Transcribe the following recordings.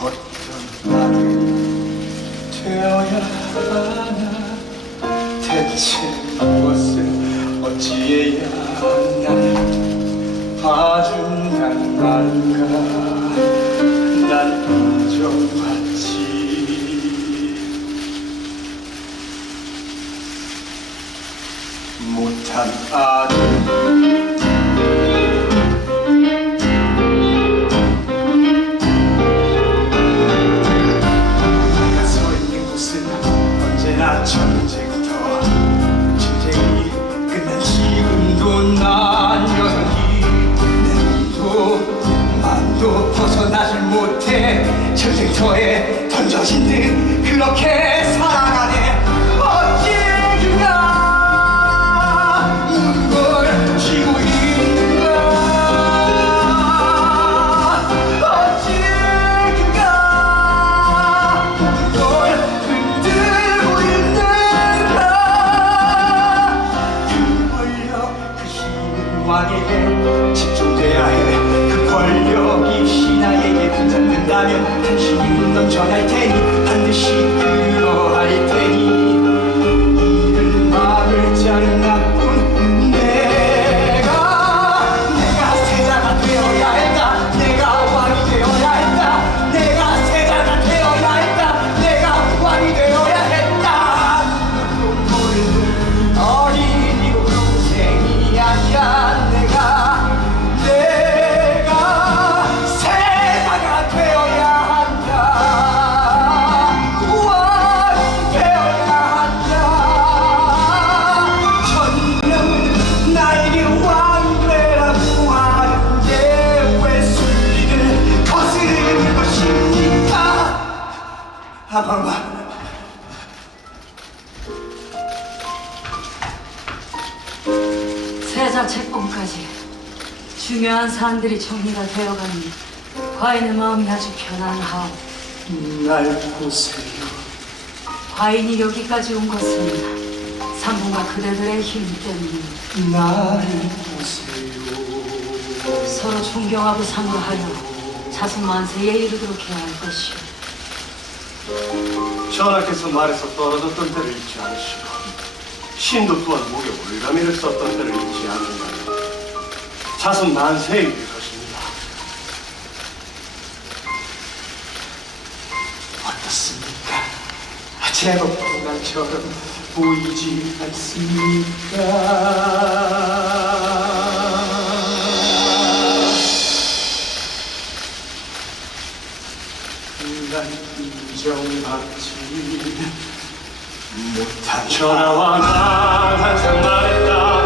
어떤 밤이 되어야 하나? 대체 무엇을 어찌해야 나를 봐준단 말인가? 난 인정받지. 못한 아들 나질 못해 전쟁터에 던져진 듯 그렇게 살아가 분산된다면 당신이 넌 전할 테니 아마마 세자 채권까지 중요한 사안들이 정리가 되어가니 과인의 마음이 아주 편안하오. 날 보세요 과인이 여기까지 온 것은 상궁과 그대들의 힘 때문에 날 보세요 서로 존경하고 상거하여 자손 만세에 이르도록 해야 할 것이오. 전하께서 말에서 떨어졌던 때를 잊지 않으시고 신도 또한 목에 올가미를 썼던 때를 잊지 않는다면 자손 만세에 이를 것입니다. 어떻습니까? 제법 건강처럼 보이지 않습니까? 난 인정받지. 못한 전하와 난 항상 말했다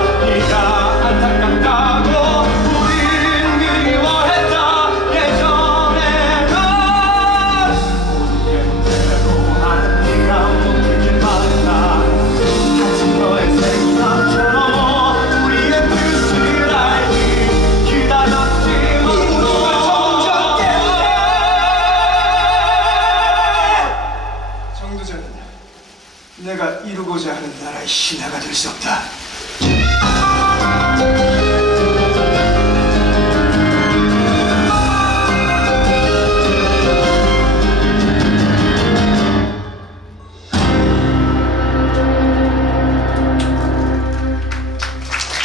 내가 이루고자 하는 나라의 신하가 될 수 없다